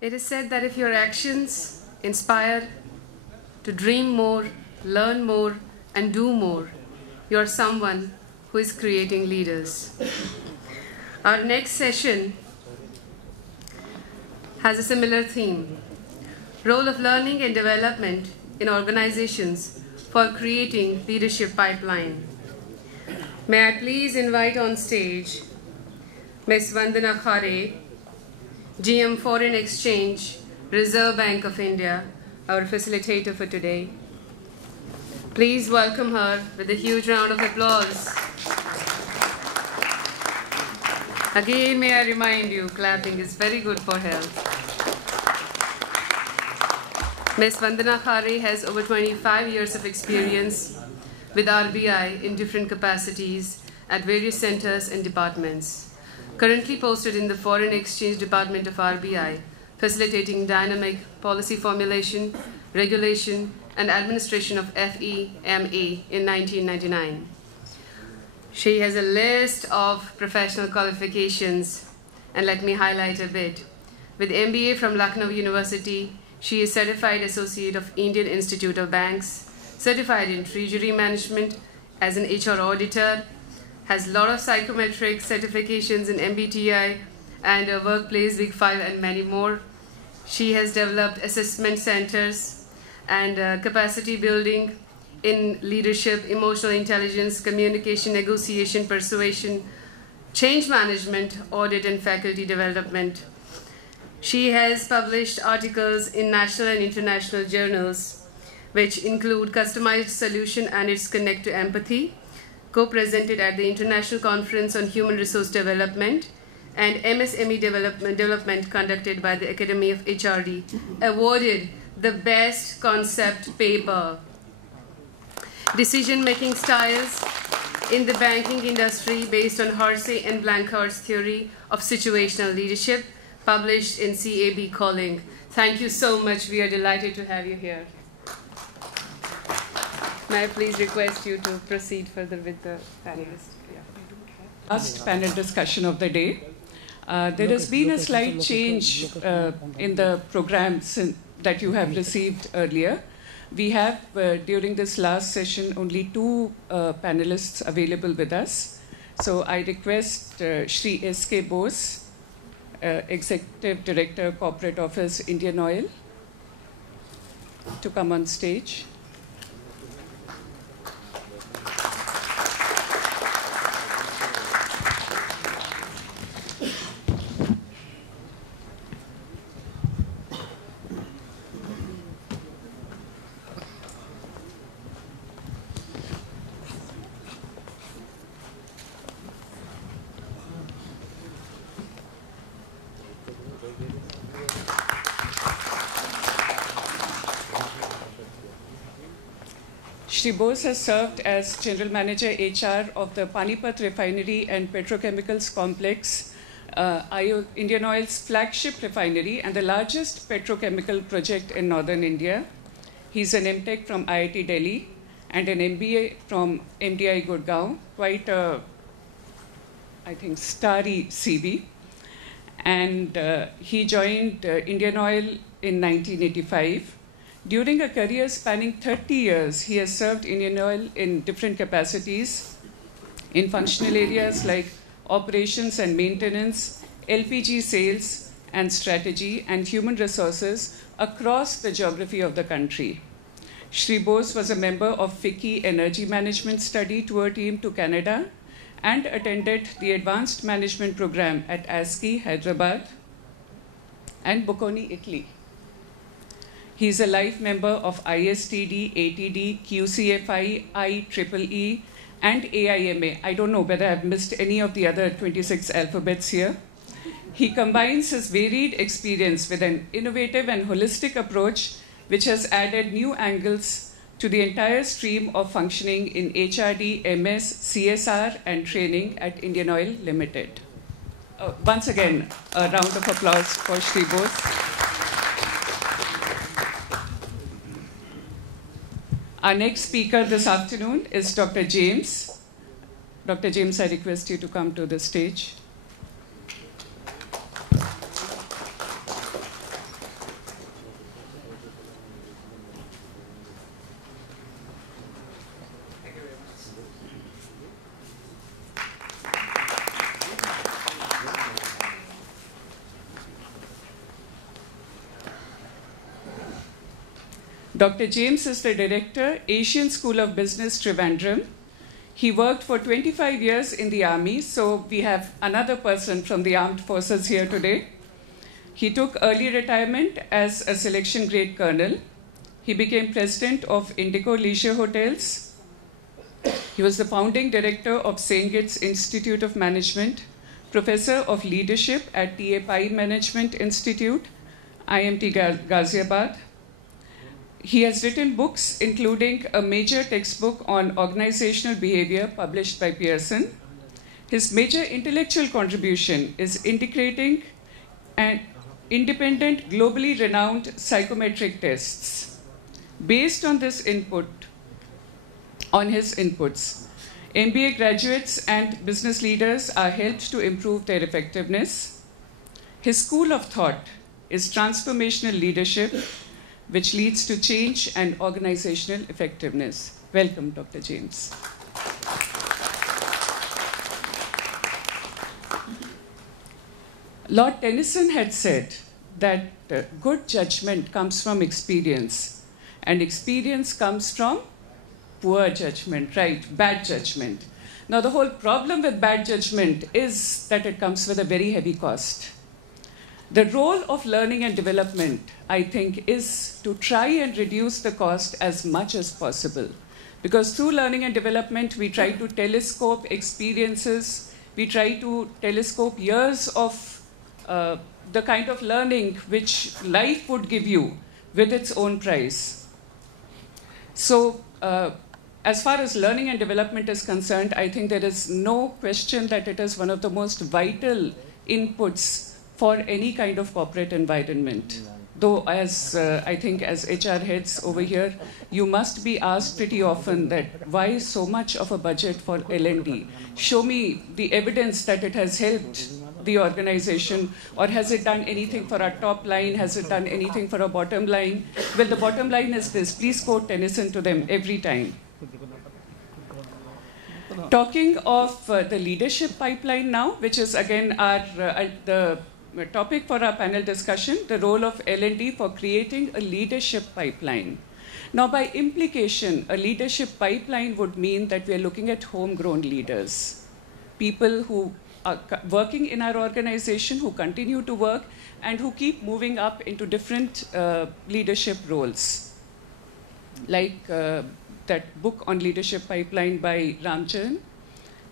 It is said that if your actions inspire to dream more, learn more, and do more, you are someone who is creating leaders. Our next session has a similar theme: role of learning and development in organizations for creating leadership pipeline. May I please invite on stage Ms. Vandana Khare, GM Foreign Exchange, Reserve Bank of India, our facilitator for today. Please welcome her with a huge round of applause. Again, may I remind you, clapping is very good for health. Ms. Vandana Khare has over 25 years of experience with RBI in different capacities at various centers and departments. Currently posted in the Foreign Exchange Department of RBI, facilitating dynamic policy formulation, regulation, and administration of FEMA in 1999. She has a list of professional qualifications, and let me highlight a bit. With MBA from Lucknow University, she is Certified Associate of Indian Institute of Banks, certified in Treasury Management as an HR auditor, has a lot of psychometric certifications in MBTI and a Workplace Big Five and many more. She has developed assessment centers and capacity building in leadership, emotional intelligence, communication, negotiation, persuasion, change management, audit, and faculty development. She has published articles in national and international journals, which include Customized Solution and its Connect to Empathy, co-presented at the International Conference on Human Resource Development, and MSME development conducted by the Academy of HRD, awarded the best concept paper. Decision-making styles in the banking industry based on Hersey and Blanchard's theory of situational leadership, published in CAB Calling. Thank you so much. We are delighted to have you here. May I please request you to proceed further with the panelists? Yeah. Last panel discussion of the day. There has been a slight change in the programs that you have received earlier. We have, during this last session, only two panelists available with us. So I request Shri S.K. Bose, Executive Director, Corporate Office, Indian Oil, to come on stage. Shri Bose has served as General Manager HR of the Panipat Refinery and Petrochemicals Complex, Indian Oil's flagship refinery and the largest petrochemical project in northern India. He's an MTech from IIT Delhi and an MBA from MDI Gurgaon, quite a, I think, starry CV. And he joined Indian Oil in 1985. During a career spanning 30 years, he has served Indian Oil in different capacities in functional areas like operations and maintenance, LPG sales and strategy, and human resources across the geography of the country. Shri Bose was a member of FICCI Energy Management Study Tour Team to Canada and attended the Advanced Management Program at ASCI, Hyderabad, and Bocconi, Italy. He is a life member of ISTD, ATD, QCFI, IEEE, and AIMA. I don't know whether I've missed any of the other 26 alphabets here. He combines his varied experience with an innovative and holistic approach, which has added new angles to the entire stream of functioning in HRD, MS, CSR, and training at Indian Oil Limited. Once again, a round of applause for Shri Bose. Our next speaker this afternoon is Dr. James. Dr. James, I request you to come to the stage. Dr. James is the director, Asian School of Business, Trivandrum. He worked for 25 years in the army, so we have another person from the armed forces here today. He took early retirement as a selection grade colonel. He became president of Indigo Leisure Hotels. He was the founding director of St. Kitts Institute of Management, professor of leadership at TA Pai Management Institute, IMT Ghaziabad. He has written books, including a major textbook on organizational behavior published by Pearson. His major intellectual contribution is integrating an independent, globally renowned psychometric tests. Based on this on his inputs, MBA graduates and business leaders are helped to improve their effectiveness. His school of thought is transformational leadership, which leads to change and organizational effectiveness. Welcome, Dr. James. Lord Tennyson had said that good judgment comes from experience, and experience comes from poor judgment, right? Bad judgment. Now, the whole problem with bad judgment is that it comes with a very heavy cost. The role of learning and development, I think, is to try and reduce the cost as much as possible. Because through learning and development, we try to telescope experiences, we try to telescope years of the kind of learning which life would give you with its own price. So, as far as learning and development is concerned, I think there is no question that it is one of the most vital inputs for any kind of corporate environment. Though, as I think as HR heads over here, you must be asked pretty often that why so much of a budget for L&D? Show me the evidence that it has helped the organization, or has it done anything for our top line? Has it done anything for our bottom line? Well, the bottom line is this. Please quote Tennyson to them every time. Talking of the leadership pipeline now, which is again the topic for our panel discussion, the role of L&D for creating a leadership pipeline. Now, by implication, a leadership pipeline would mean that we are looking at homegrown leaders, people who are working in our organization, who continue to work, and who keep moving up into different leadership roles. Like that book on leadership pipeline by Ramcharan,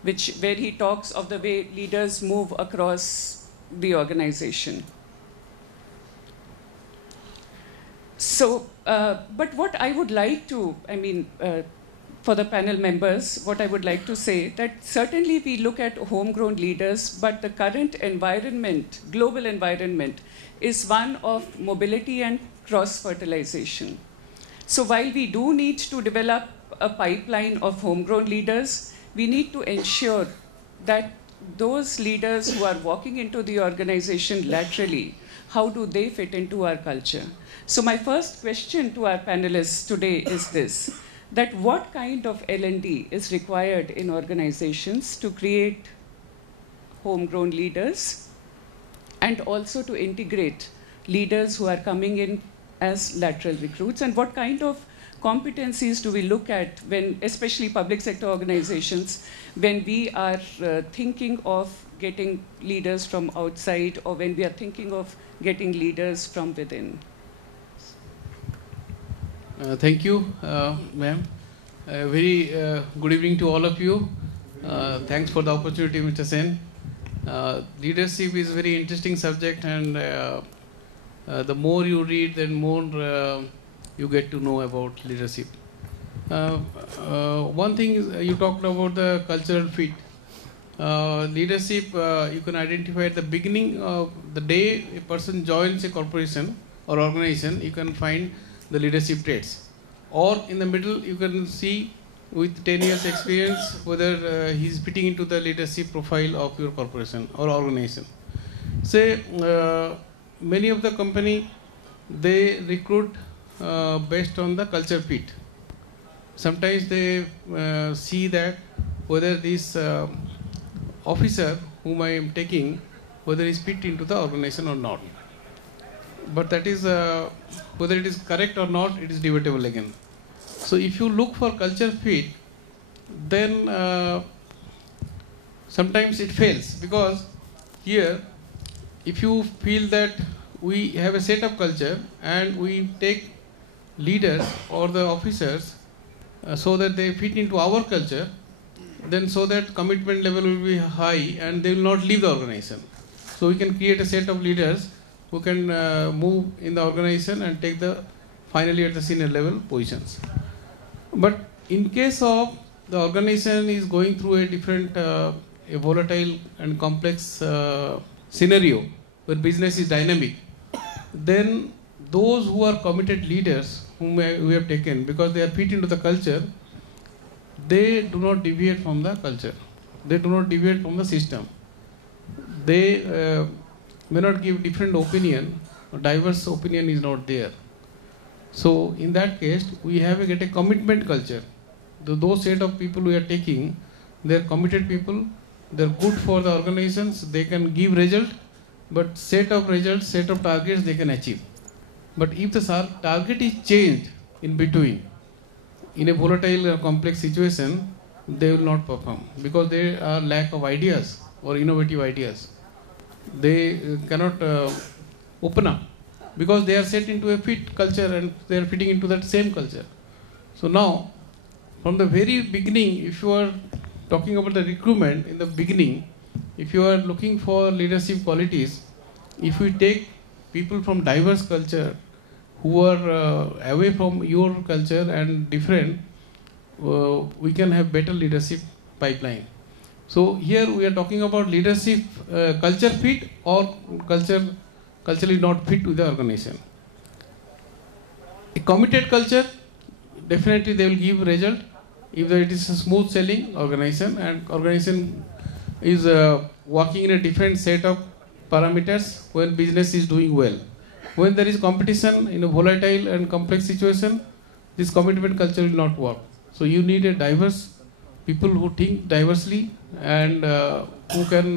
where he talks of the way leaders move across the organization. So, but what I would like to, for the panel members, what I would like to say, that certainly we look at homegrown leaders, but the current environment, global environment, is one of mobility and cross-fertilization. So while we do need to develop a pipeline of homegrown leaders, we need to ensure that those leaders who are walking into the organization laterally, how do they fit into our culture? So my first question to our panelists today is this, that what kind of L&D is required in organizations to create homegrown leaders and also to integrate leaders who are coming in as lateral recruits, and what kind of competencies do we look at when, especially public sector organizations, when we are thinking of getting leaders from outside, or when we are thinking of getting leaders from within? Thank you, ma'am. Very good evening to all of you. Thanks for the opportunity, Mr. Sen. Leadership is a very interesting subject, and the more you read, then more you get to know about leadership. One thing is, you talked about the cultural fit. Leadership, you can identify at the beginning of the day a person joins a corporation or organization, you can find the leadership traits. Or in the middle, you can see with 10 years experience whether he's fitting into the leadership profile of your corporation or organization. Say, many of the company, they recruit based on the culture fit. Sometimes they see that whether this officer whom I am taking, whether he is fit into the organization or not. but that is whether it is correct or not, it is debatable again. So if you look for culture fit, then sometimes it fails, because here if you feel that we have a set of culture and we take leaders or the officers so that they fit into our culture, then so that commitment level will be high and they will not leave the organization. So we can create a set of leaders who can move in the organization and take the finally at the senior level positions. But in case of the organization is going through a different a volatile and complex scenario where business is dynamic, then those who are committed leaders whom we have taken, because they are fit into the culture, they do not deviate from the culture. They do not deviate from the system. They may not give different opinion, diverse opinion is not there. So in that case, we have to get a commitment culture. Those set of people we are taking, they are committed people, they are good for the organizations, they can give result, but set of results, set of targets they can achieve. But if the target is changed in between, in a volatile or complex situation, they will not perform, because they are lack of ideas or innovative ideas. They cannot open up, because they are set into a fit culture and they are fitting into that same culture. So now, from the very beginning, if you are talking about the recruitment in the beginning, if you are looking for leadership qualities, if we take people from diverse culture who are away from your culture and different, we can have better leadership pipeline. So here we are talking about leadership culture fit or culturally not fit to the organization. A committed culture, definitely they will give result if it is a smooth selling organization and organization is working in a different set of parameters when business is doing well. When there is competition in a volatile and complex situation, this commitment culture will not work. So you need a diverse people who think diversely and who can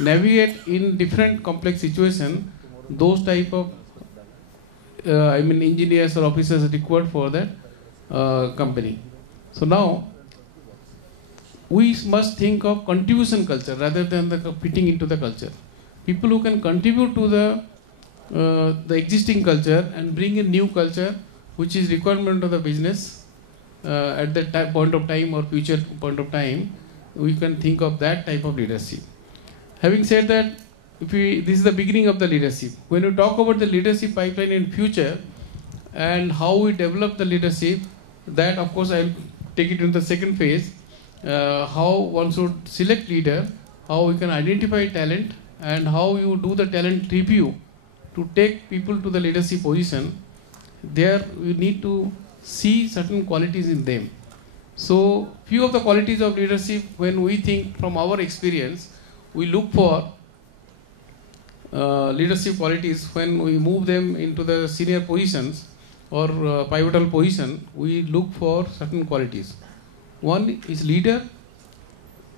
navigate in different complex situation. Those type of engineers or officers are required for that company. So now we must think of contribution culture rather than the fitting into the culture. People who can contribute to the existing culture and bring a new culture which is requirement of the business at that point of time or future point of time, we can think of that type of leadership. Having said that, this is the beginning of the leadership. When you talk about the leadership pipeline in future and how we develop the leadership, that of course I'll take it in the second phase, how one should select leader, how we can identify talent, and how you do the talent review to take people to the leadership position. There we need to see certain qualities in them. So few of the qualities of leadership, when we think from our experience, we look for leadership qualities when we move them into the senior positions or pivotal position, we look for certain qualities. One is leader.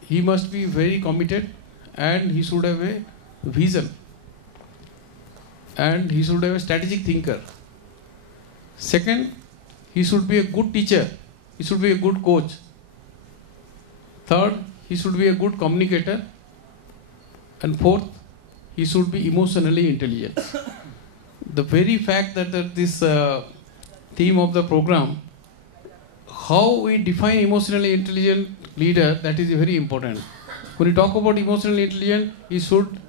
He must be very committed and he should have a vision and he should have a strategic thinker. Second, he should be a good teacher. He should be a good coach. Third, he should be a good communicator. And fourth, he should be emotionally intelligent. The very fact that this theme of the program, how we define emotionally intelligent leader, that is very important. When you talk about emotionally intelligent, he should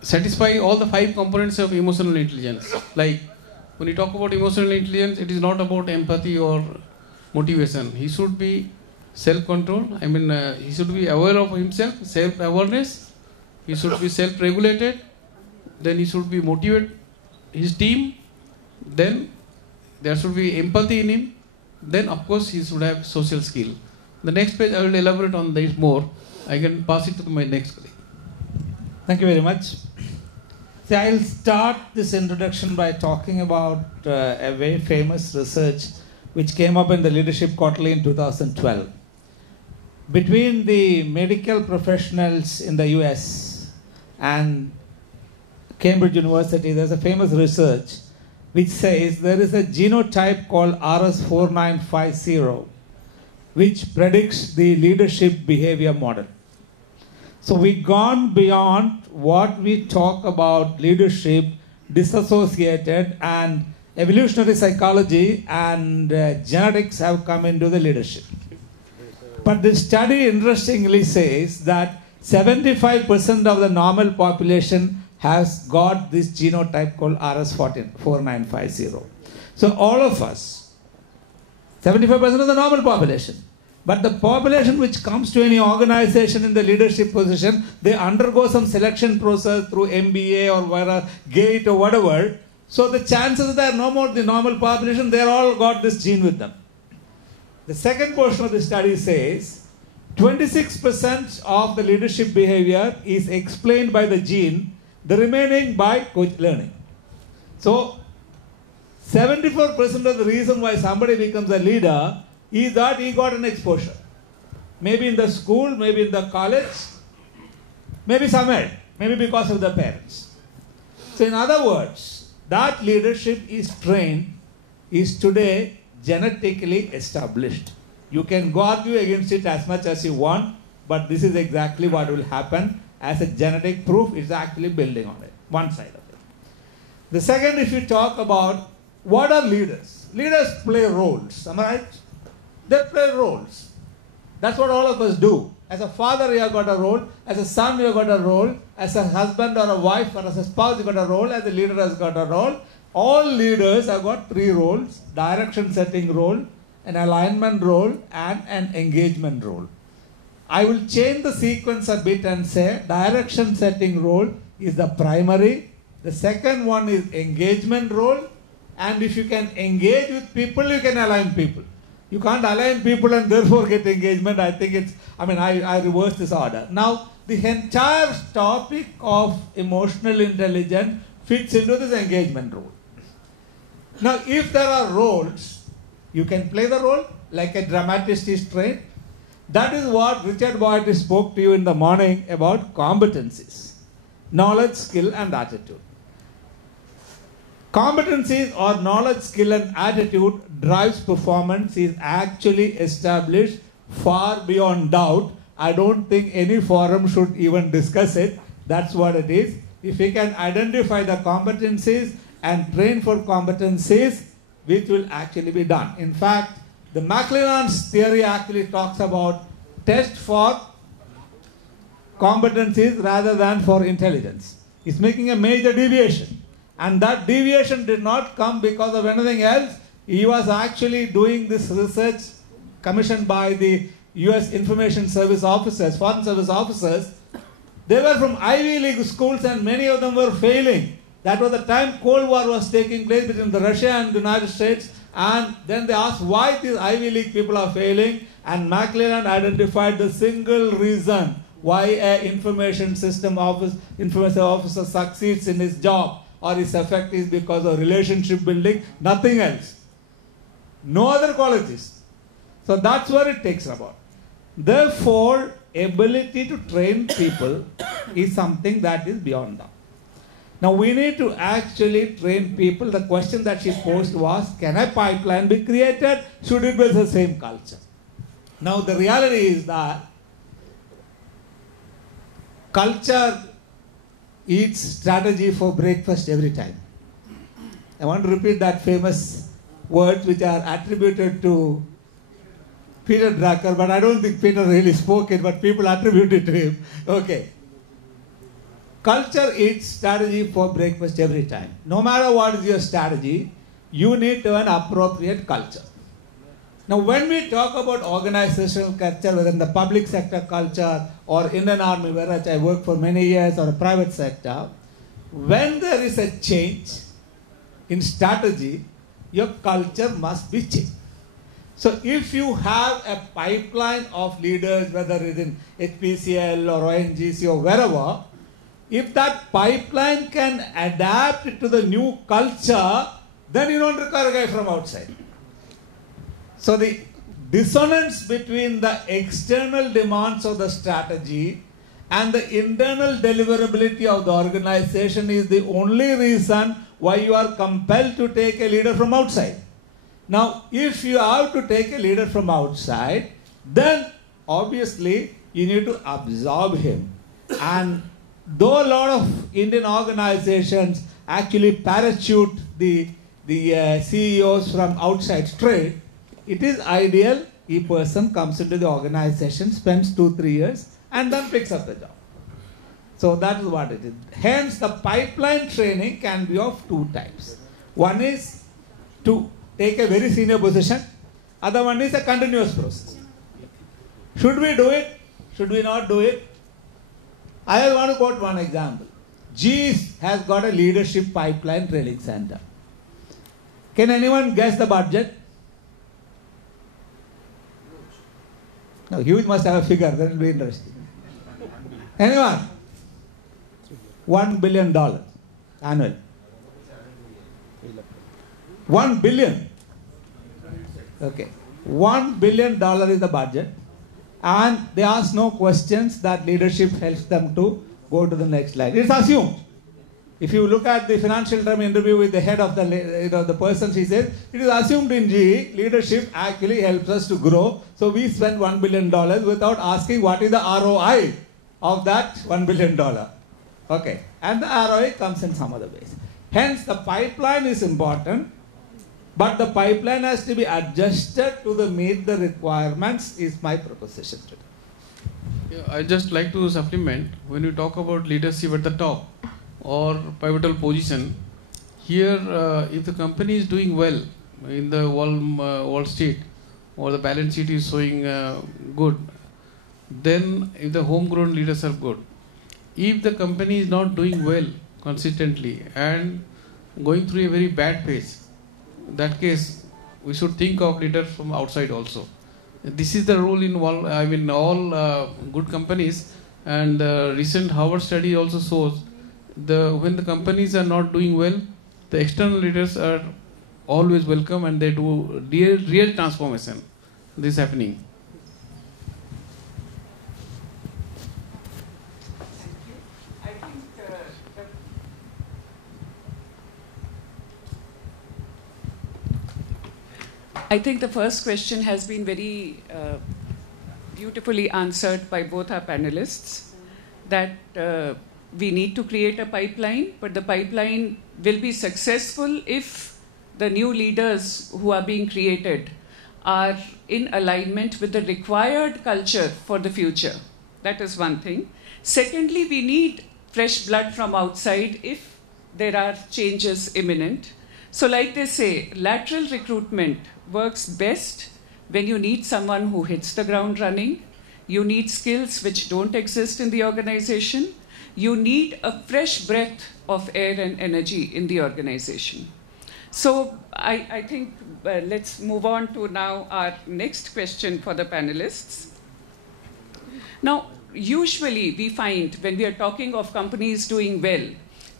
satisfy all the 5 components of emotional intelligence. Like when you talk about emotional intelligence, it is not about empathy or motivation. He should be self-control. He should be aware of himself, self-awareness. He should be self-regulated. Then he should be motivate his team. Then there should be empathy in him. Then of course he should have social skill. The next page I will elaborate on this more. I can pass it to my next colleague. Thank you very much. See, I'll start this introduction by talking about a very famous research which came up in the Leadership Quarterly in 2012. Between the medical professionals in the US and Cambridge University, there's a famous research which says there is a genotype called RS4950 which predicts the leadership behavior model. So we've gone beyond what we talk about leadership, disassociated, and evolutionary psychology and genetics have come into the leadership. But the study interestingly says that 75% of the normal population has got this genotype called RS4950. So all of us, 75% of the normal population. But the population which comes to any organization in the leadership position, they undergo some selection process through MBA or whatever, GATE or whatever. So the chances that no more the normal population, they all got this gene with them. The second portion of the study says 26% of the leadership behavior is explained by the gene, the remaining by coach learning. So 74% of the reason why somebody becomes a leader is that he got an exposure. Maybe in the school, maybe in the college, maybe somewhere, maybe because of the parents. So in other words, that leadership is trained, is today genetically established. You can go argue against it as much as you want, but this is exactly what will happen. As a genetic proof, it's actually building on it, one side of it. The second, if you talk about what are leaders? Leaders play roles, am I right? They play roles. That's what all of us do. As a father, you have got a role. As a son, you have got a role. As a husband or a wife or as a spouse, you have got a role. As a leader has got a role. All leaders have got three roles: direction setting role, an alignment role, and an engagement role. I will change the sequence a bit and say direction setting role is the primary. The second one is engagement role. And if you can engage with people, you can align people. You can't align people and therefore get engagement. I think it's, I reverse this order. Now, the entire topic of emotional intelligence fits into this engagement role. Now, if there are roles, you can play the role like a dramatist is trained. That is what Richard Boyd spoke to you in the morning about competencies. Knowledge, skill, and attitude. Competencies or knowledge, skill, and attitude drives performance is actually established far beyond doubt. I don't think any forum should even discuss it. That's what it is. If we can identify the competencies and train for competencies, which will actually be done. In fact, the McLennan's theory actually talks about test for competencies rather than for intelligence. It's making a major deviation. And that deviation did not come because of anything else. He was actually doing this research commissioned by the US Information Service officers, Foreign Service officers. They were from Ivy League schools and many of them were failing. That was the time Cold War was taking place between Russia and the United States. And then they asked why these Ivy League people are failing. And McLennan identified the single reason why an information officer succeeds in his job or his effect is because of relationship building, nothing else. No other qualities. So that's what it takes about. Therefore, ability to train people is something that is beyond that. Now we need to actually train people. The question that she posed was, can a pipeline be created? Should it be the same culture? Now the reality is that culture eats strategy for breakfast every time. I want to repeat that famous words which are attributed to Peter Drucker, but I don't think Peter really spoke it, but people attribute it to him. Okay. Culture eats strategy for breakfast every time. No matter what is your strategy, you need to have an appropriate culture. Now, when we talk about organizational culture, whether in the public sector culture or in an army, where I worked for many years, or a private sector, when there is a change in strategy, your culture must be changed. So, if you have a pipeline of leaders, whether it is in HPCL or ONGC or wherever, if that pipeline can adapt to the new culture, then you don't require a guy from outside. So the dissonance between the external demands of the strategy and the internal deliverability of the organization is the only reason why you are compelled to take a leader from outside. Now, if you have to take a leader from outside, then obviously you need to absorb him. And though a lot of Indian organizations actually parachute the CEOs from outside straight, it is ideal a person comes into the organization, spends 2-3 years, and then picks up the job. So that is what it is. Hence, the pipeline training can be of two types. One is to take a very senior position. Other one is a continuous process. Should we do it? Should we not do it? I just want to quote one example. GE has got a leadership pipeline training center. Can anyone guess the budget? No, huge must have a figure, that will be interesting. Anyone? $1 billion annual. 1 billion. Okay. $1 billion is the budget. And they ask no questions that leadership helps them to go to the next slide. It's assumed. If you look at the Financial Times interview with the head of the person, she says, it is assumed in GE, leadership actually helps us to grow. So we spend $1 billion without asking what is the ROI of that $1 billion. Okay. And the ROI comes in some other ways. Hence, the pipeline is important, but the pipeline has to be adjusted to meet the requirements, is my proposition today. Yeah, I just like to supplement, when you talk about leadership at the top or pivotal position, here if the company is doing well in the Wall Street, or the balance sheet is showing good, then if the homegrown leaders are good. If the company is not doing well consistently and going through a very bad phase, in that case we should think of leaders from outside also. This is the rule in all good companies, and the recent Harvard study also shows when the companies are not doing well, the external leaders are always welcome and they do real transformation. This is happening. I think the first question has been very beautifully answered by both our panelists, that we need to create a pipeline, but the pipeline will be successful if the new leaders who are being created are in alignment with the required culture for the future. That is one thing. Secondly, we need fresh blood from outside if there are changes imminent. So like they say, lateral recruitment works best when you need someone who hits the ground running. You need skills which don't exist in the organization. You need a fresh breath of air and energy in the organization. So I think let's move on to now our next question for the panelists. Now, usually we find when we are talking of companies doing well,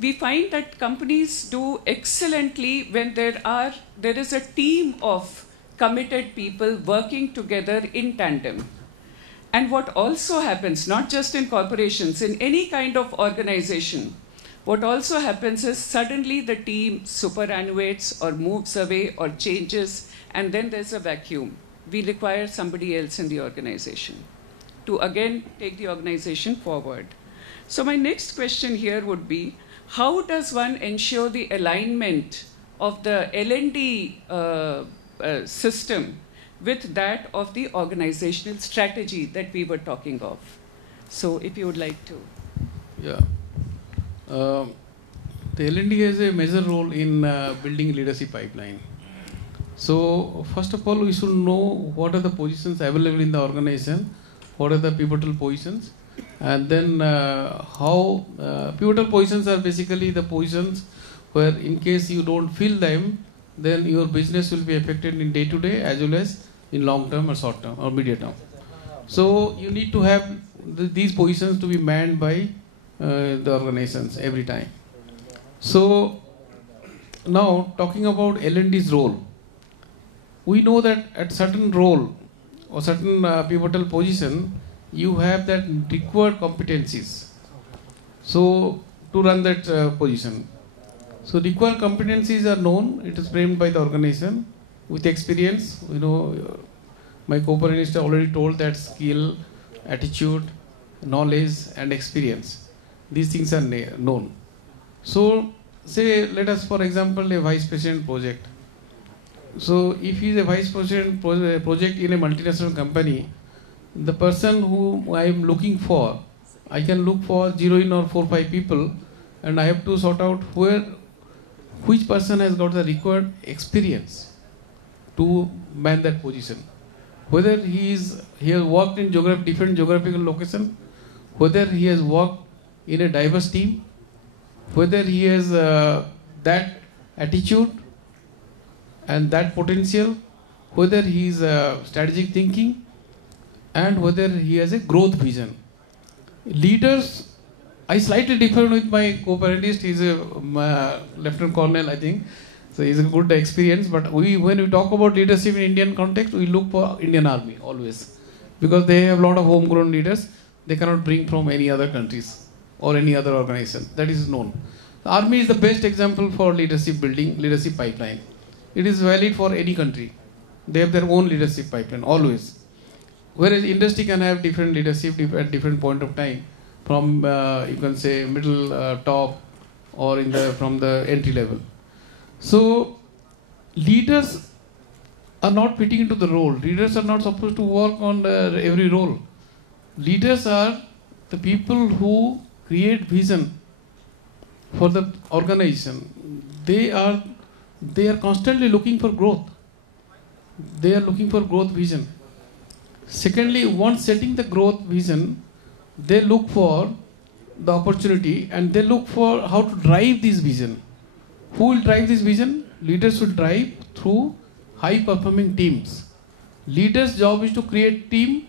we find that companies do excellently when there is a team of committed people working together in tandem. And what also happens, not just in corporations, in any kind of organization, what also happens is suddenly the team superannuates or moves away or changes, and then there's a vacuum. We require somebody else in the organization to again take the organization forward. So my next question here would be, how does one ensure the alignment of the L&D system with that of the organizational strategy that we were talking of? So if you would like to. Yeah. The L&D has a major role in building leadership pipeline. So first of all, we should know what are the positions available in the organization, what are the pivotal positions, and then how pivotal positions are basically the positions where in case you don't fill them, then your business will be affected in day to day as well as in long term or short term or medium term. So you need to have these positions to be manned by the organizations every time. So now talking about L&D's role, we know that at certain role or certain pivotal position, you have that required competencies. So to run that position. So required competencies are known. It is framed by the organization with experience. My co-panelist already told that skill, attitude, knowledge, and experience. These things are known. So say, let us, for example, a vice president project. So if he is a vice president project in a multinational company, the person who I am looking for, I can look for 0 in or 4 5 people, and I have to sort out which person has got the required experience to man that position. Whether he has worked in different geographical location, whether he has worked in a diverse team, whether he has that attitude and that potential, whether he is strategic thinking, and whether he has a growth vision. Leaders, I slightly differ with my co-panelist. He's a Lieutenant Colonel, I think. So he's a good experience. But when we talk about leadership in Indian context, we look for Indian Army always. Because they have a lot of homegrown leaders. They cannot bring from any other countries or any other organization. That is known. The Army is the best example for leadership building, leadership pipeline. It is valid for any country. They have their own leadership pipeline, always. Whereas industry can have different leadership at different point of time, from you can say middle, top, or from the entry level. So leaders are not fitting into the role. Leaders are not supposed to work on every role. Leaders are the people who create vision for the organization. They are constantly looking for growth. They are looking for growth vision. Secondly, once setting the growth vision, they look for the opportunity and they look for how to drive this vision. Who will drive this vision? Leaders will drive through high-performing teams. Leaders' job is to create team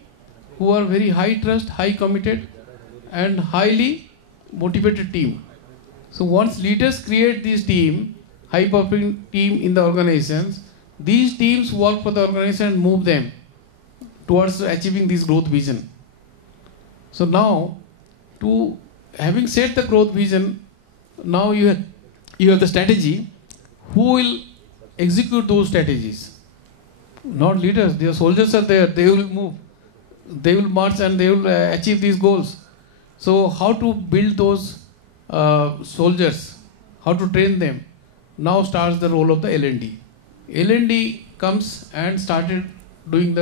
who are very high trust, high committed, and highly motivated team. So once leaders create this team, high-performing team in the organizations, these teams work for the organization and move them towards achieving this growth vision. So now, having set the growth vision, now you have the strategy. Who will execute those strategies? Not leaders. Their soldiers are there. They will move. They will march and they will achieve these goals. So how to build those soldiers? How to train them? Now starts the role of the L&D. L&D comes and started doing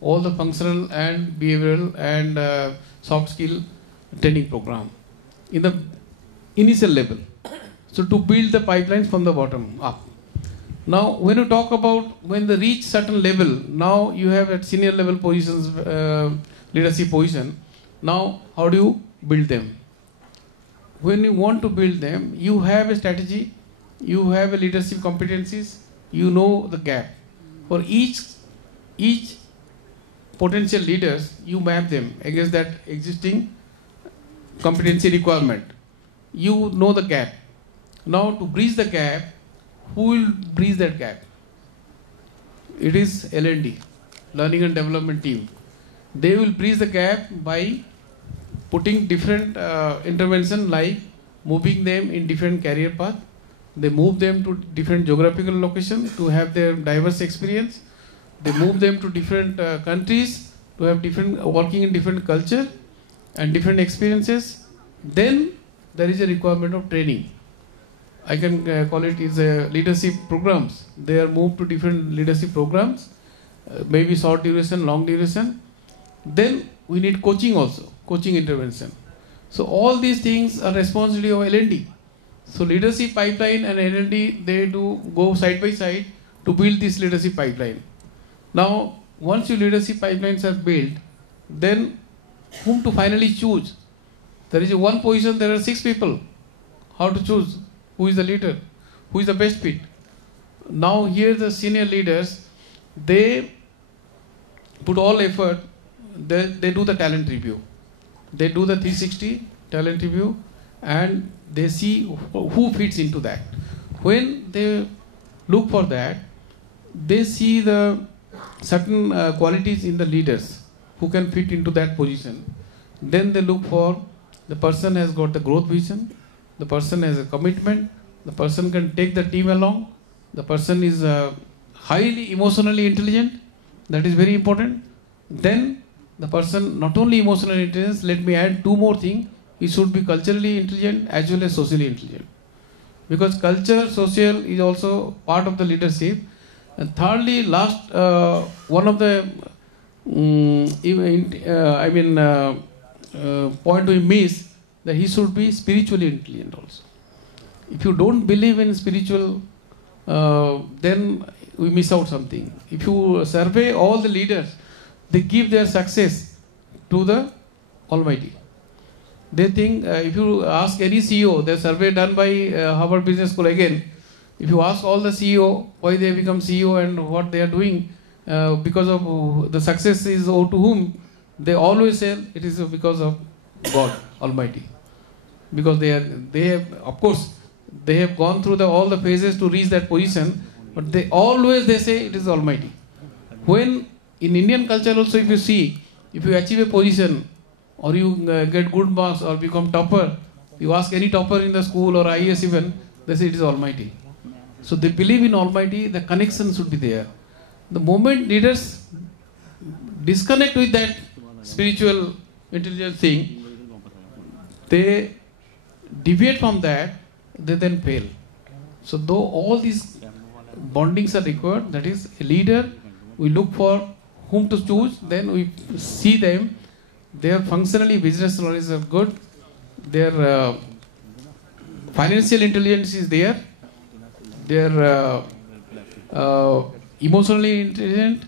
all the functional and behavioral and soft skill training program in the initial level. So to build the pipelines from the bottom up. Now when you talk about when they reach certain level, now you have at senior level positions, leadership position. Now how do you build them? When you want to build them, you have a strategy, you have a leadership competencies, you know the gap. For each potential leaders, you map them against that existing competency requirement. You know the gap. Now to bridge the gap, who will bridge that gap? It is L&D, Learning and Development Team. They will bridge the gap by putting different intervention like moving them in different career path. They move them to different geographical locations to have their diverse experience. They move them to different countries to have working in different culture and different experiences. Then there is a requirement of training. I can call it is a leadership programs. They are moved to different leadership programs, maybe short duration, long duration. Then we need coaching also, coaching intervention. So all these things are responsibility of L&D. So leadership pipeline and L&D, they do go side by side to build this leadership pipeline. Now, once your leadership pipelines are built, then whom to finally choose? There is one position, there are 6 people. How to choose? Who is the leader? Who is the best fit? Now here the senior leaders, they put all effort, they do the talent review. They do the 360 talent review and they see who fits into that. When they look for that, they see the certain qualities in the leaders. who can fit into that position. Then they look for the person has got the growth vision, the person has a commitment, the person can take the team along, the person is highly emotionally intelligent, that is very important. Then the person not only emotionally intelligent, let me add two more things, he should be culturally intelligent as well as socially intelligent. Because culture, social is also part of the leadership. And thirdly, last, one of the point we miss, that he should be spiritually intelligent also. If you don't believe in spiritual, then we miss out something. If you survey all the leaders, they give their success to the Almighty. They think, if you ask any CEO, the survey done by Harvard Business School again, if you ask all the CEO why they become CEO and what they are doing, because of the success is owed to whom, they always say it is because of God Almighty. Because they have, of course, they have gone through all the phases to reach that position, but they say it is Almighty. When in Indian culture also, if you see, if you achieve a position or you get good marks or become topper, you ask any topper in the school or IAS even, they say it is Almighty. So they believe in Almighty, the connection should be there. The moment leaders disconnect with that spiritual intelligence thing, they deviate from that, they then fail. So though all these bondings are required, that is a leader, we look for whom to choose, then we see them, their functionally business knowledge is good, their financial intelligence is there, their emotionally intelligent,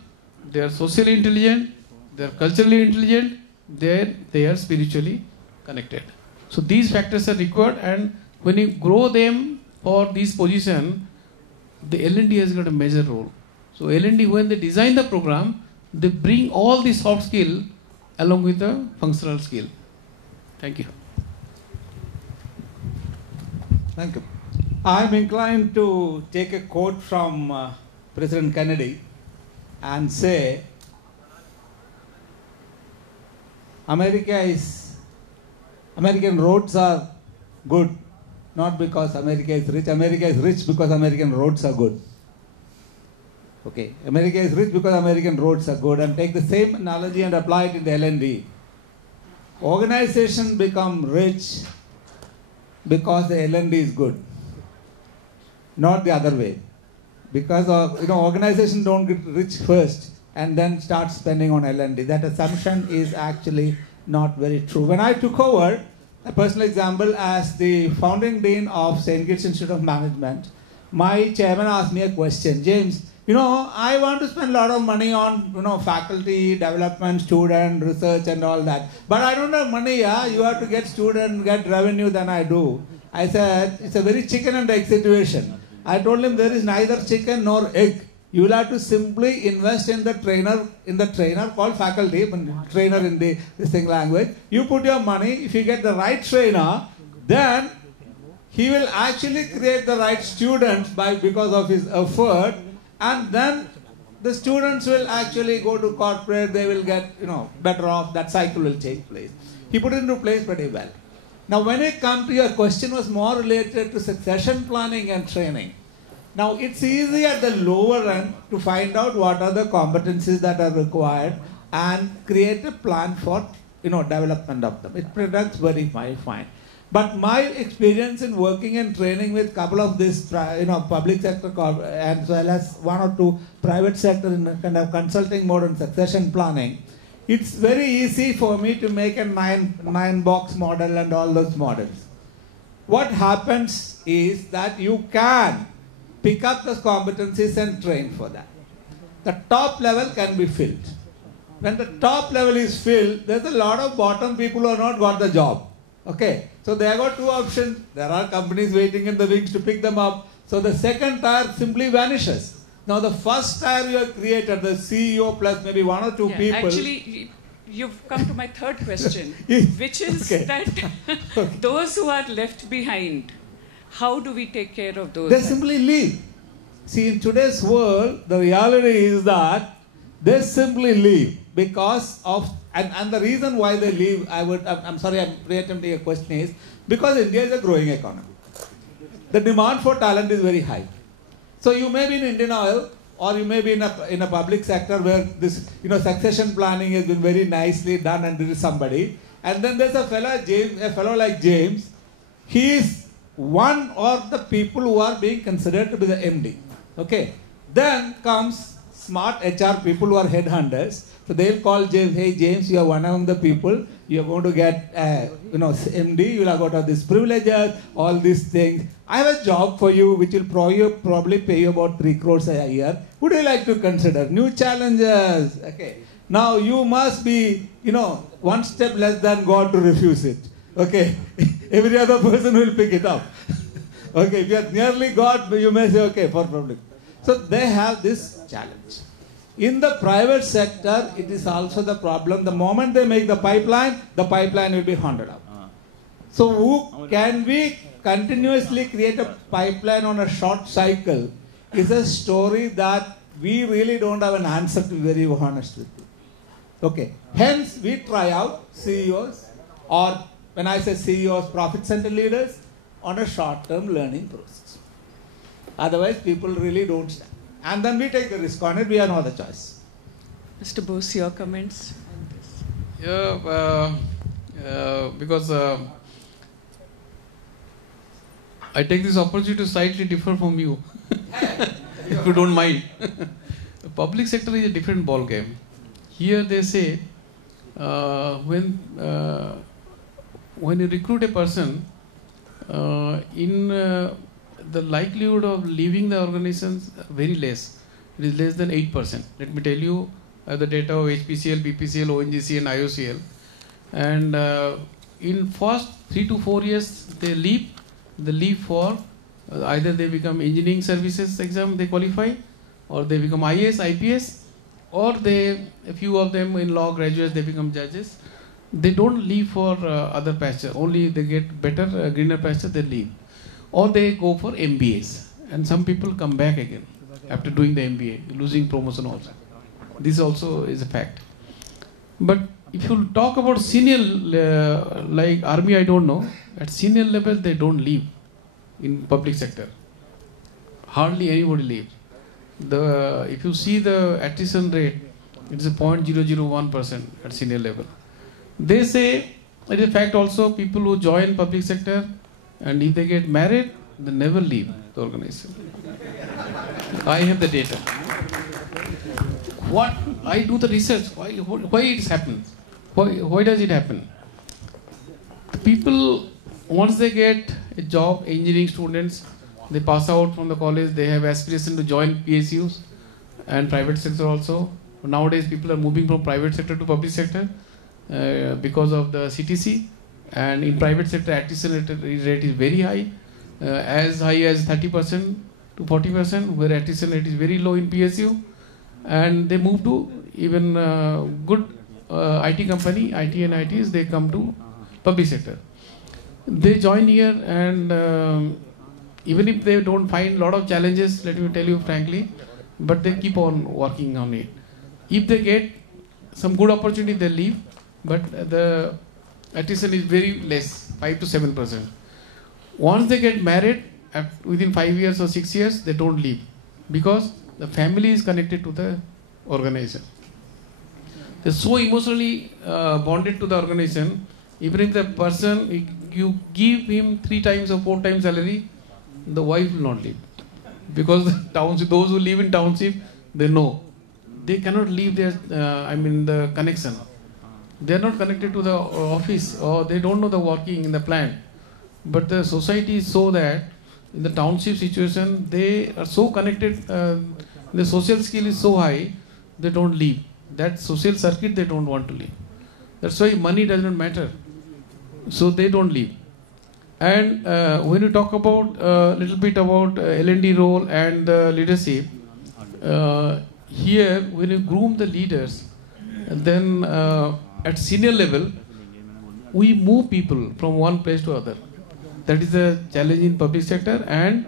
they are socially intelligent, they are culturally intelligent, they are spiritually connected. So these factors are required, and when you grow them for this position, the L&D has got a major role. So L&D, when they design the program, they bring all the soft skill along with the functional skill. Thank you. Thank you. I'm inclined to take a quote from President Kennedy and say, American roads are good, not because America is rich. America is rich because American roads are good. Okay, America is rich because American roads are good. And take the same analogy and apply it in the L&D. Organizations become rich because the L&D is good, not the other way. Because of, organizations don't get rich first and then start spending on L&D. That assumption is actually not very true. When I took over, a personal example, as the founding dean of St. Kitts Institute of Management, my chairman asked me a question, James, I want to spend a lot of money on, faculty, development, student, research and all that. But I don't have money, you have to get student, get revenue than I do. I said, it's a very chicken and egg situation. I told him there is neither chicken nor egg. You will have to simply invest in the trainer called faculty, trainer in the thing language. You put your money, if you get the right trainer, then he will actually create the right students because of his effort, and then the students will actually go to corporate, they will get better off, that cycle will take place. He put it into place pretty well. Now when it comes to your question was more related to succession planning and training. Now it's easy at the lower end to find out what are the competencies that are required and create a plan for development of them. It products very fine. But my experience in working and training with a couple of these public sector as well as one or two private sector in a kind of consulting mode and succession planning, it's very easy for me to make a nine box model and all those models. What happens is that you can pick up those competencies and train for that. The top level can be filled. When the top level is filled, there's a lot of bottom people who have not got the job. Okay, so they have got two options. There are companies waiting in the wings to pick them up. So the second tier simply vanishes. Now the first tier you have created, the CEO plus maybe one or two people. Actually, you've come to my third question, which is that those who are left behind, how do we take care of those? They simply leave. See, in today's world, the reality is that they simply leave. because of, and the reason why they leave, I'm sorry, I'm pre-attempting a question, is because India is a growing economy. The demand for talent is very high. So you may be in Indian Oil, or you may be in a public sector where this, succession planning has been very nicely done under somebody. And then there's a fellow like James. He is one of the people who are being considered to be the MD. Okay. Then comes smart HR people who are headhunters. So they'll call James, hey James, you are one of the people, you are going to get, MD, you will have got these privileges, all these things. I have a job for you which will probably pay you about 3 crores a year. Would you like to consider? New challenges. Okay. Now you must be, one step less than God to refuse it. Okay. Every other person will pick it up. Okay. If you are nearly God, you may say, okay, for problem. So they have this challenge. In the private sector, it is also the problem. The moment they make the pipeline will be haunted up. So can we continuously create a pipeline on a short cycle is a story that we really don't have an answer to, be very honest with you. Okay. Hence, we try out CEOs, or when I say CEOs, profit center leaders, on a short-term learning process. Otherwise, people really don't stand. And then we take the risk on it. We have no other choice. Mr. Bose, your comments on this? Yeah, because I take this opportunity to slightly differ from you, if you don't mind. The public sector is a different ball game. Here they say when you recruit a person, the likelihood of leaving the organization is very less. It is less than 8%. Let me tell you the data of HPCL, BPCL, ONGC and IOCL. And in first 3 to 4 years, they leave for either they become engineering services exam, they qualify, or they become IAS, IPS, or a few of them in law graduates, they become judges. They don't leave for other pasture. Only they get better, greener pasture, they leave. Or they go for MBAs. And some people come back again after doing the MBA, losing promotion also. This also is a fact. But if you talk about senior, like army, I don't know. At senior level, they don't leave in public sector. Hardly anybody leaves. If you see the attrition rate, it is 0.001% at senior level. They say, it is a fact also, people who join public sector, and if they get married, they never leave the organization. I have the data. What I do the research, why it happens? Why does it happen? The people, once they get a job, engineering students, they pass out from the college, they have aspiration to join PSUs and private sector also. Nowadays, people are moving from private sector to public sector because of the CTC. And in private sector, attrition rate is very high, as high as 30% to 40%, where attrition rate is very low in PSU. And they move to even good IT company, IT and ITs, they come to public sector. They join here, and even if they don't find a lot of challenges, let me tell you frankly, but they keep on working on it. If they get some good opportunity, they leave, but the attrition is very less, 5 to 7%. Once they get married, within 5 years or 6 years, they don't leave, because the family is connected to the organization. They're so emotionally bonded to the organization. Even if the person, you give him 3 times or 4 times salary, the wife will not leave. Because the township, those who live in township, they know. They cannot leave their, the connection. They are not connected to the office, or they don't know the working in the plant. But the society is so that in the township situation, they are so connected, the social skill is so high, they don't leave. That social circuit, they don't want to leave. That's why money does not matter. So they don't leave. And when you talk about a little bit about L&D role and leadership, here when you groom the leaders, then at senior level, we move people from one place to other. That is a challenge in public sector, and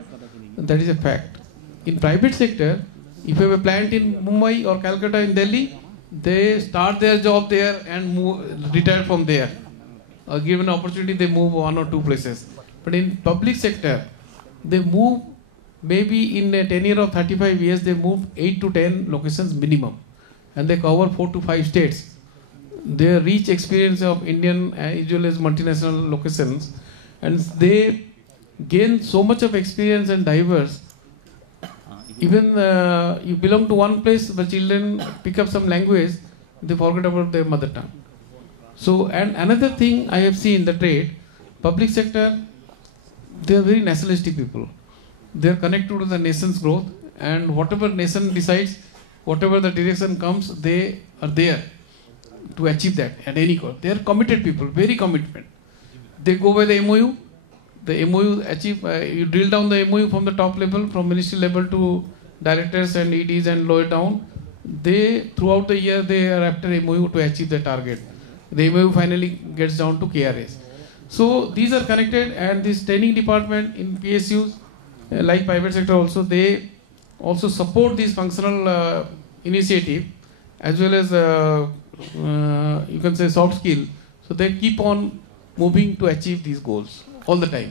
that is a fact. In private sector, if you have a plant in Mumbai or Calcutta in Delhi, they start their job there and retire from there. Given opportunity, they move one or two places. But in public sector, they move maybe in a tenure of 35 years, they move 8 to 10 locations minimum. And they cover 4 to 5 states. Their rich experience of Indian as well as multinational locations, and they gain so much of experience and diverse. Even you belong to one place, the children pick up some language, they forget about their mother tongue. So, and another thing I have seen in the trade, public sector, they are very nationalistic people. They are connected to the nation's growth, and whatever nation decides, whatever the direction comes, they are there to achieve that at any cost. They are committed people, very commitment. They go by the MOU. The MOU achieve, you drill down the MOU from the top level, from ministry level to directors and EDs and lower down. They, throughout the year, they are after MOU to achieve the target. The MOU finally gets down to KRAs. So these are connected, and this training department in PSUs, like private sector also, they also support this functional initiative as well as you can say soft skill. So they keep on moving to achieve these goals all the time.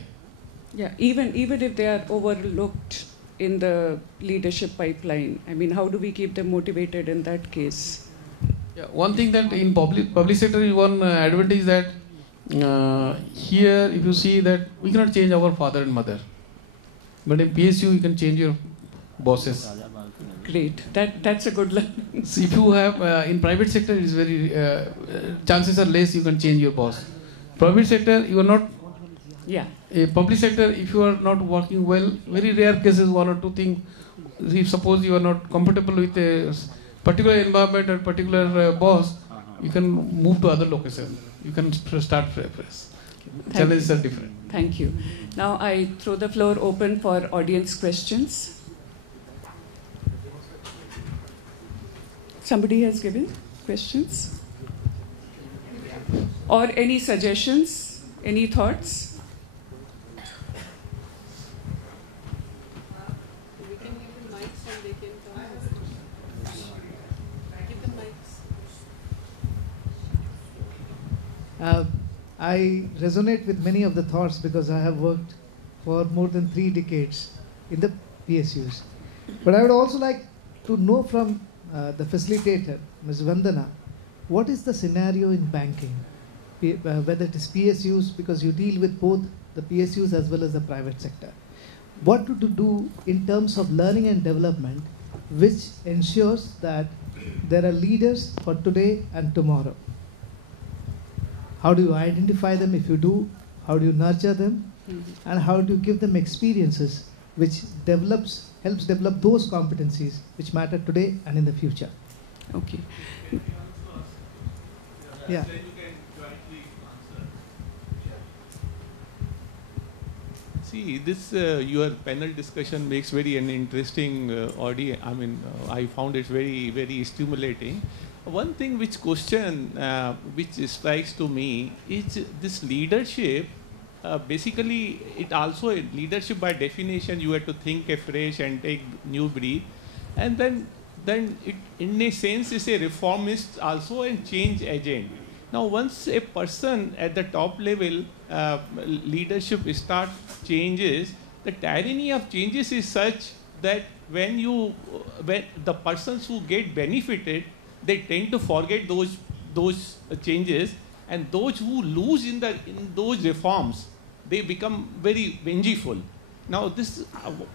Yeah, even if they are overlooked in the leadership pipeline, I mean, how do we keep them motivated in that case? Yeah, one thing that in public sector is one advantage that here if you see that we cannot change our father and mother, but in PSU you can change your bosses. Great, that's a good learning. So if you have in private sector, it is very chances are less you can change your boss. Private sector you are not. Yeah. A public sector, if you are not working well, very rare cases, one or two things. If suppose you are not comfortable with a particular environment or particular boss, you can move to other locations. You can start fresh. Challenges are different. Thank you. Now I throw the floor open for audience questions. Somebody has given questions? Or any suggestions? Any thoughts? I resonate with many of the thoughts because I have worked for more than 3 decades in the PSUs. But I would also like to know from the facilitator, Ms. Vandana, what is the scenario in banking? Whether it is PSUs, because you deal with both the PSUs as well as the private sector. What to do in terms of learning and development which ensures that there are leaders for today and tomorrow? How do you identify them if you do? How do you nurture them? Mm-hmm. And how do you give them experiences which helps develop those competencies which matter today and in the future? Okay. Yeah. See, this your panel discussion makes very an interesting audio. I mean, I found it very, very stimulating. One thing which which strikes to me is this leadership. Basically, it also leadership by definition. You have to think afresh and take new breath, and then it in a sense is a reformist also and change agent. Now, once a person at the top level leadership start changes, the tyranny of changes is such that when the persons who get benefited, they tend to forget those changes, and those who lose in those reforms, they become very vengeful. Now, this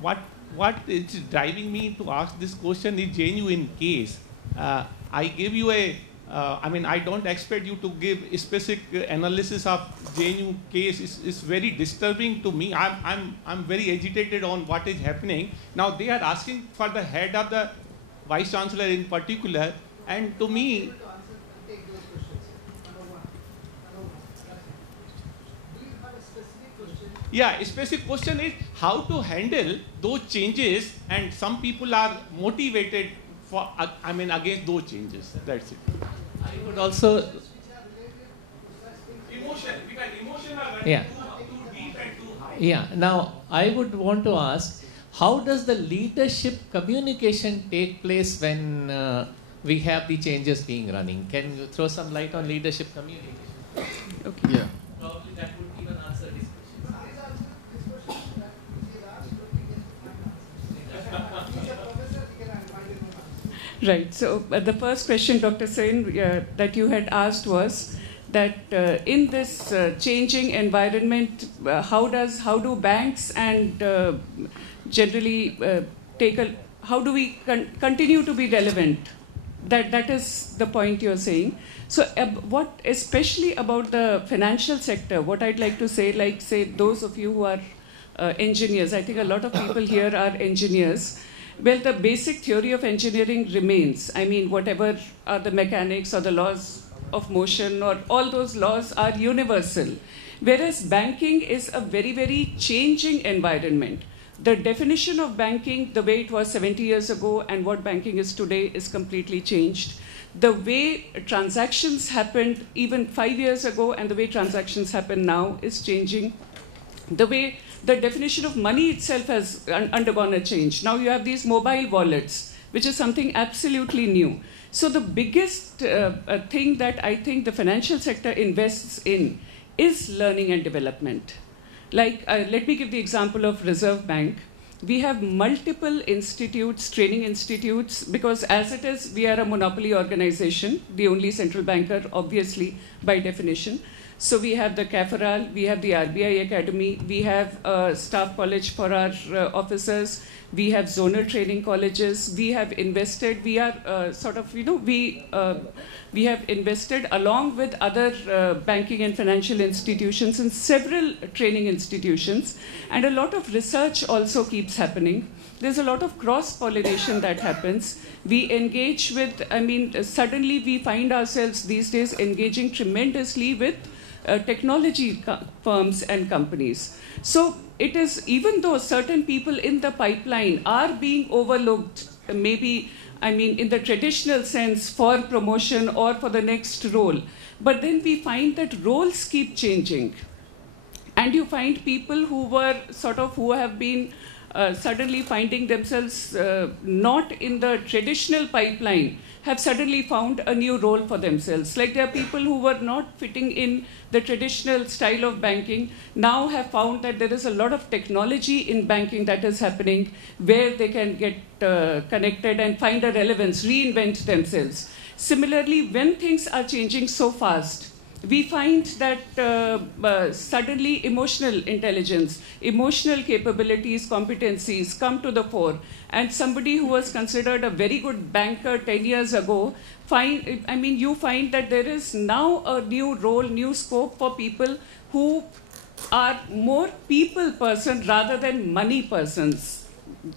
what is driving me to ask this question is genuine case. I give you I mean, I don't expect you to give a specific analysis of genuine case. It's very disturbing to me. I'm very agitated on what is happening. Now, they are asking for the head of the Vice Chancellor in particular. And to me, yeah, a specific question is how to handle those changes, and some people are motivated for, I mean, against those changes. That's it. I would also emotion, because emotion are running yeah. too deep and too high. Yeah. Now, I would want to ask, how does the leadership communication take place when we have the changes being running. Can you throw some light on leadership communication? Okay. Yeah. Probably that would even answer this question. Right. So the first question, Dr. Sen, that you had asked was that in this changing environment, how do banks and generally how do we continue to be relevant? That is the point you're saying. So what, especially about the financial sector, what I'd like to say, like say those of you who are engineers, I think a lot of people here are engineers. Well, the basic theory of engineering remains. I mean, whatever are the mechanics or the laws of motion or all those laws are universal. Whereas banking is a very, very changing environment. The definition of banking, the way it was 70 years ago and what banking is today is completely changed. The way transactions happened even 5 years ago and the way transactions happen now is changing. The way the definition of money itself has undergone a change. Now you have these mobile wallets, which is something absolutely new. So the biggest thing that I think the financial sector invests in is learning and development. Like, let me give the example of Reserve Bank. We have multiple institutes, training institutes, because as it is, we are a monopoly organization, the only central banker, obviously, by definition. So we have the CAFRAL, we have the RBI Academy, we have a staff college for our officers, we have zonal training colleges, we have invested, we are we have invested along with other banking and financial institutions in several training institutions, and a lot of research also keeps happening. There's a lot of cross-pollination that happens. We engage with, suddenly we find ourselves these days engaging tremendously with technology firms and companies. So it is, even though certain people in the pipeline are being overlooked, maybe, in the traditional sense for promotion or for the next role, but then we find that roles keep changing. And you find people who have been suddenly finding themselves not in the traditional pipeline, have suddenly found a new role for themselves. Like there are people who were not fitting in the traditional style of banking, now have found that there is a lot of technology in banking that is happening where they can get connected and find a relevance, reinvent themselves. Similarly, when things are changing so fast, we find that suddenly emotional intelligence, emotional capabilities, competencies come to the fore. And somebody who was considered a very good banker 10 years ago, you find that there is now a new role, new scope for people who are more people person rather than money persons,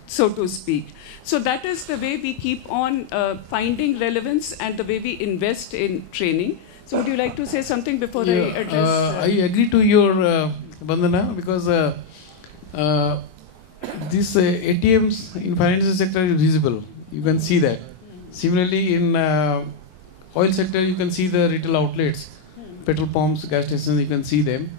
so to speak. So that is the way we keep on finding relevance and the way we invest in training. So would you like to say something before I address? I agree to your Vandana, because these ATMs in financial sector is visible. You can see that. Similarly, in oil sector, you can see the retail outlets, petrol pumps, gas stations. You can see them.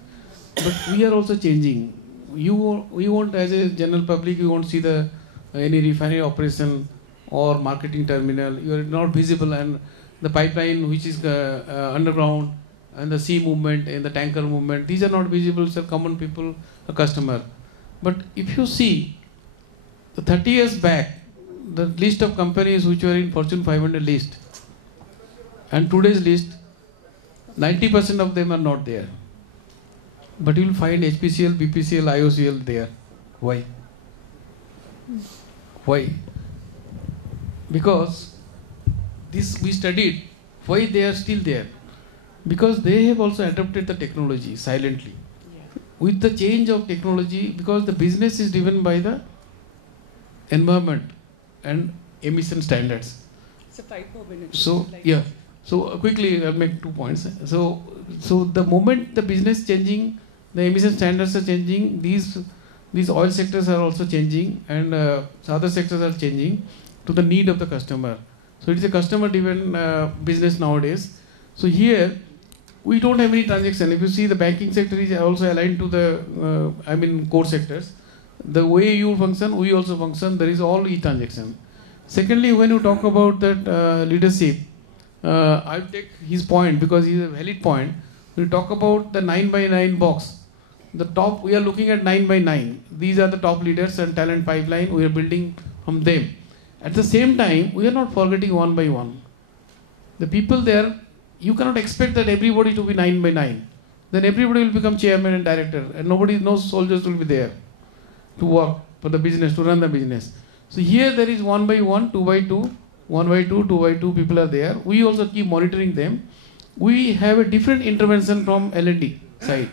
But we are also changing. We won't, as a general public, you won't see the any refinery operation or marketing terminal. You are not visible, and the pipeline which is underground, and the sea movement and the tanker movement, these are not visible to common people, a customer. But if you see, 30 years back, the list of companies which were in Fortune 500 list, and today's list, 90% of them are not there. But you will find HPCL, BPCL, IOCL there. Why? Why? Because this we studied, why they are still there. Because they have also adopted the technology silently. Yeah. With the change of technology, because the business is driven by the environment and emission standards. It's a 5 more minutes. So, yeah. So quickly I'll make 2 points. So the moment the business changing, the emission standards are changing, these oil sectors are also changing, and other sectors are changing to the need of the customer. So it is a customer-driven business nowadays. So here, we don't have any transaction. If you see, the banking sector is also aligned to the, core sectors. The way you function, we also function. There is all e-transaction. Secondly, when you talk about that leadership, I'll take his point because he's a valid point. When you talk about the 9 by 9 box, the top, we are looking at 9 by 9. These are the top leaders and talent pipeline. We are building from them. At the same time, we are not forgetting 1 by 1. The people there, you cannot expect that everybody to be 9 by 9. Then everybody will become chairman and director, and no soldiers will be there to work for the business, to run the business. So here there is 1 by 1, 2 by 2, 1 by 2, 2 by 2 people are there. We also keep monitoring them. We have a different intervention from L&D side.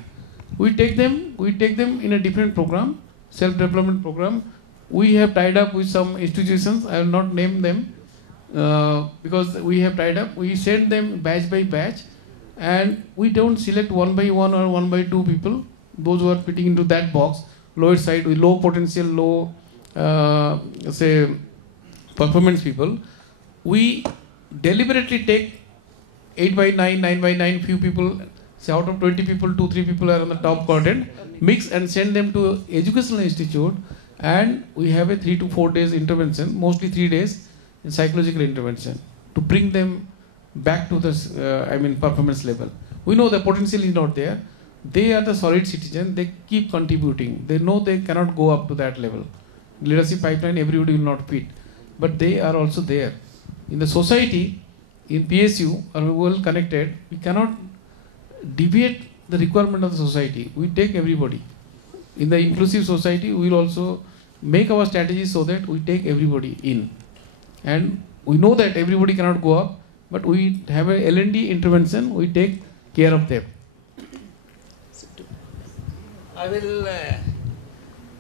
We take them in a different program, self-development program. We have tied up with some institutions. I will not name them because we have tied up. We send them batch by batch, and we don't select 1 by 1 or 1 by 2 people. Those who are fitting into that box, lower side with low potential, low say performance people. We deliberately take 8 by 9, 9 by 9, few people. Say out of 20 people, 2-3 people are on the top quadrant, mix and send them to educational institute, and we have a 3 to 4 days intervention, mostly 3 days in psychological intervention to bring them back to the performance level. We know the potential is not there. They are the solid citizens. They keep contributing. They know they cannot go up to that level. Leadership pipeline, everybody will not fit, but they are also there. In the society, in PSU, are well connected. We cannot deviate the requirement of the society. We take everybody. In the inclusive society, we will also make our strategies so that we take everybody in. And we know that everybody cannot go up, but we have a L&D intervention, we take care of them. I will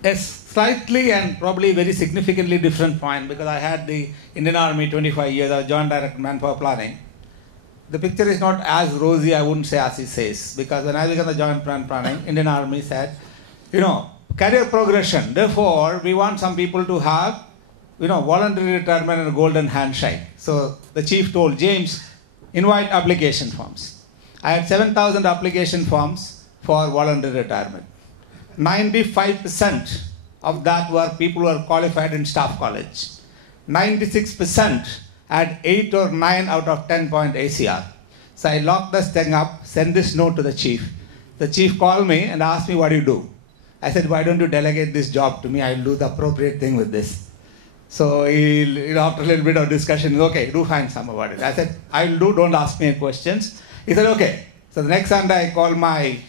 a slightly and probably very significantly different point, because I had the Indian Army 25 years, I was Joint Director Manpower Planning. The picture is not as rosy, I wouldn't say, as he says, because when I became the Joint Planning, Indian Army said, career progression. Therefore, we want some people to have, voluntary retirement and a golden handshake. So the chief told James, invite application forms. I had 7,000 application forms for voluntary retirement. 95% of that were people who were qualified in staff college. 96% had 8 or 9 out of 10 point ACR. So I locked this thing up, sent this note to the chief. The chief called me and asked me, what do you do? I said, why don't you delegate this job to me? I'll do the appropriate thing with this. So he, after a little bit of discussion, okay, do find some about it. I said, I'll do, don't ask me any questions. He said, okay. So the next Sunday I called my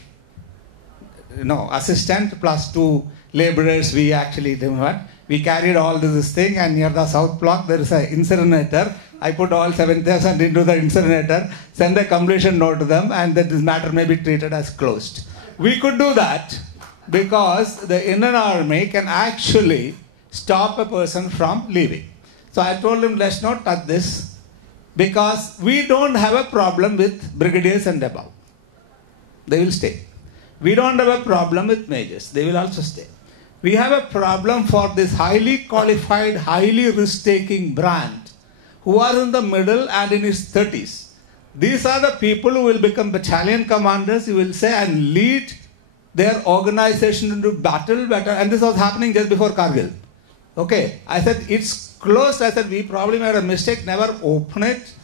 assistant plus 2 laborers. We actually did what? We carried all this thing, and near the south block there is an incinerator. I put all 7,000 into the incinerator, send a completion note to them, and that this matter may be treated as closed. We could do that because the Indian Army can actually stop a person from leaving. So I told him, let's not touch this, because we don't have a problem with brigadiers and above. They will stay. We don't have a problem with majors. They will also stay. We have a problem for this highly qualified, highly risk-taking brand who are in the middle and in his 30s. These are the people who will become battalion commanders, you will say, and lead their organization into battle better. And this was happening just before Kargil. Okay, I said, it's closed. I said, we probably made a mistake, never open it.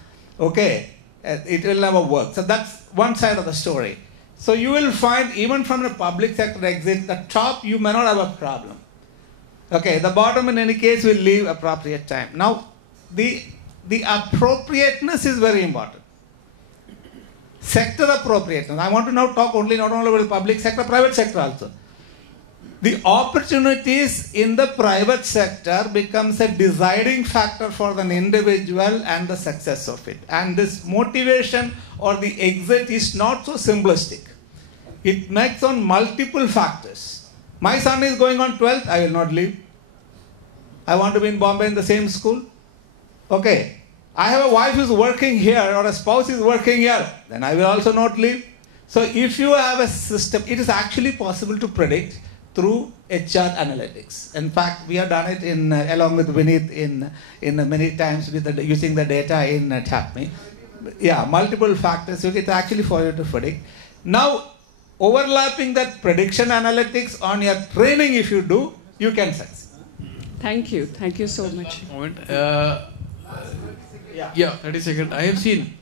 Okay, it will never work. So that's one side of the story. So you will find, even from the public sector exit, the top you may not have a problem. Okay, the bottom in any case will leave appropriate time. Now, the appropriateness is very important. Sector appropriateness. I want to now talk not only about the public sector, private sector also. The opportunities in the private sector becomes a deciding factor for an individual and the success of it. And this motivation or the exit is not so simplistic. It makes on multiple factors. My son is going on 12th, I will not leave. I want to be in Bombay in the same school. Okay. I have a wife who is working here or a spouse is working here, then I will also not leave. So if you have a system, it is actually possible to predict through HR analytics. In fact, we have done it along with Vineet in many times with using the data in TAPME. Yeah, multiple factors. So it's actually for you to predict. Now, overlapping that prediction analytics on your training, if you do, you can succeed. Thank you. Thank you so much. Moment. Yeah, 30 seconds. I have seen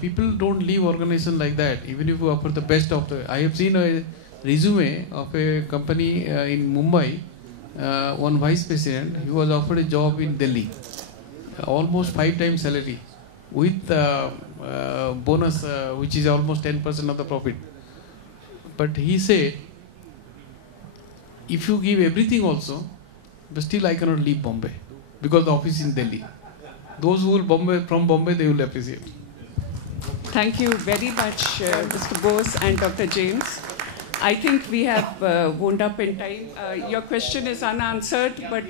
people don't leave organization like that. Even if you offer the best of the. I have seen a resume of a company in Mumbai. One vice president. He was offered a job in Delhi, almost 5 times salary, with bonus, which is almost 10% of the profit. But he said, if you give everything also, but still I cannot leave Bombay because the office is in Delhi. Those who will from Bombay, they will appreciate. Thank you very much, Mr. Bose and Dr. James. I think we have wound up in time. Your question is unanswered, but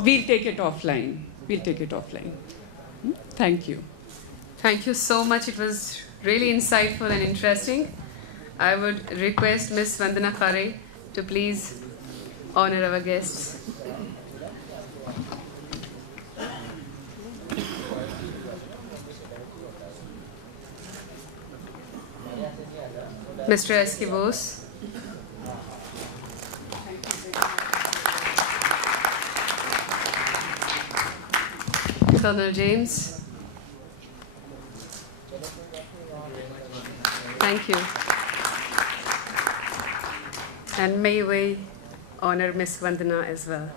we'll take it offline. We'll take it offline. Thank you. Thank you so much. It was really insightful and interesting. I would request Ms. Vandana Khare to please honor our guests. Mr. S.K. Bose. Colonel James. Thank you. And may we honor Ms. Vandana as well.